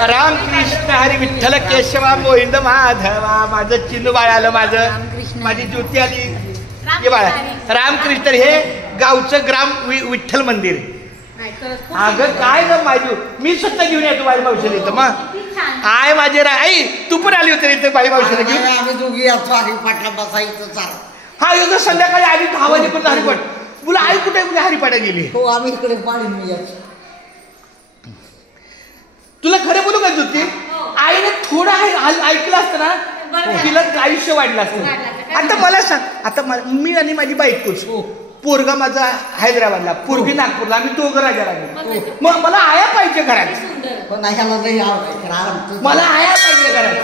रामकृष्ण हरी विठ्ठल केशवा गोविंद माधवा. माझं चिन्ह बाळ आलं, माझी ज्योती आली. हे बाळा रामकृष्ण हे गावचं ग्राम विठ्ठल मंदिर. अगं काय ग माझी, मी स्वतः घेऊन येतो बाळी मावशीला इथं. मग आय माझे आई तू पण आली होती इथे बाळी मावशीला घेऊन. आम्ही दोघी हरिपाठला बसायचं चाल. हा एवढं संध्याकाळी आधी 10 वाजेपर्यंत हरिपाठ. तुला आई कुठे कुठे हरिपाठा गेली? हो आम्ही इकडे पाणी मिळायचं. तुला खरं बोलू का ज्योती, आईने थोडं ऐकलं असतं ना तिला आयुष्य वाढलं असतं. आता मला सांग, आता मी आणि माझी बायकोच, पोरगा माझा हैदराबादला, पोरगी नागपूरला, आम्ही दोघं राजाला गेलो. मग मला आया पाहिजे घरात, मला आया पाहिजे घरात.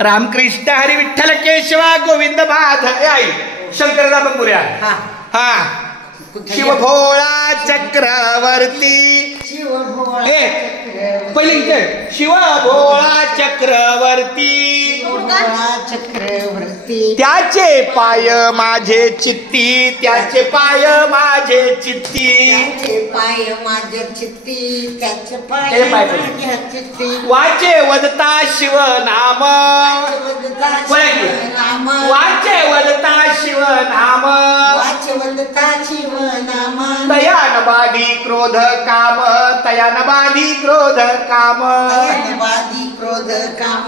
रामकृष्ण हरी विठ्ठल केशवा गोविंद माधव. आई शंकरदा बंगुऱ्या. हा शिव भोळा चक्रवर्ती. पहिले इथे शिव भोळा चक्रवर्ती. त्याचे पाय माझे चित्ती, त्याचे पाय माझे चित्ती, त्याचे पाय माझे चित्ती, त्याचे पाय माझे चित्ती. वाचे वदता शिव नाम, वाचे वदता शिव नाम, वाचे वदता शिव नाम. तया नबाधी क्रोध काम, तया नबाधी क्रोध काम, नबाधी क्रोध काम,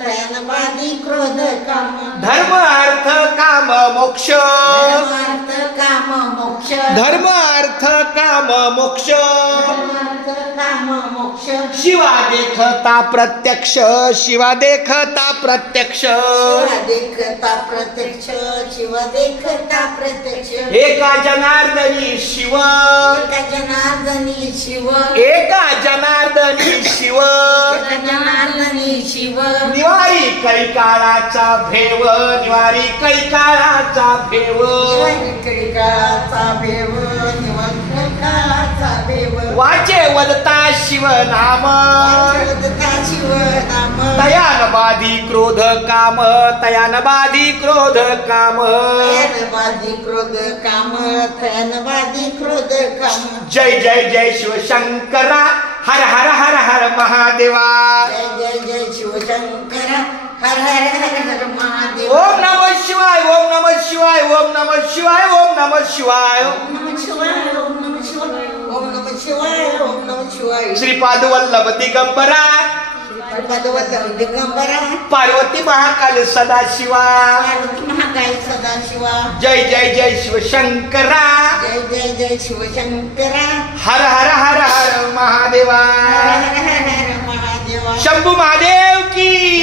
तया नबाधी क्रोध काम. धर्म अर्थ काम मोक्ष, धर्म अर्थ काम मोक्ष, धर्म अर्थ काम मोक्ष. काम मोक्ष. शिवा देखता प्रत्यक्ष, शिवा देखता प्रत्यक्ष, शिवा देखता प्रत्यक्ष, शिवा देखता प्रत्यक्ष. एका जनार्दनी शिव, एका जनार्दनी शिव, एका जनार्दनी शिव, एका जनार्दनी शिव. निवारी कैकाळाचा भेव, निवारी कैकाळाचा भेव, कैकाळाचा भेव, कैकाळाचा भेव. वाचे वदता शिव नाम, वदता शिव नाम. तया नबाधी क्रोध काम, तया नबाधी क्रोध काम. नबाधी क्रोध काम, नबाधी क्रोध काम. जय जय जय शिव शंकरा, हर हर हर हर महादेवा. जय जय जय शिवशंकर, हर हर हर हर महादेव. ओम नमः शिवाय, ओम नमः शिवाय, ओम नमः शिवाय, ओम नमः शिवाय. ओम नमः शिवाय, ओम नमः शिवाय, ओम नमः शिवाय, ओम नमः शिवाय. श्रीपाद वल्लभ दिगंबरा, पदवल्लभ दिगंबरा. पार्वती महाकाल सदाशिवा. पार्वती महाकाल सदाशिवा. जय जय जय शिव शंकरा, जय जय जय शिवशंकरा, हर हर हर हर महादेवा. हर हर हर हर महादेवा. शंभू महादेव की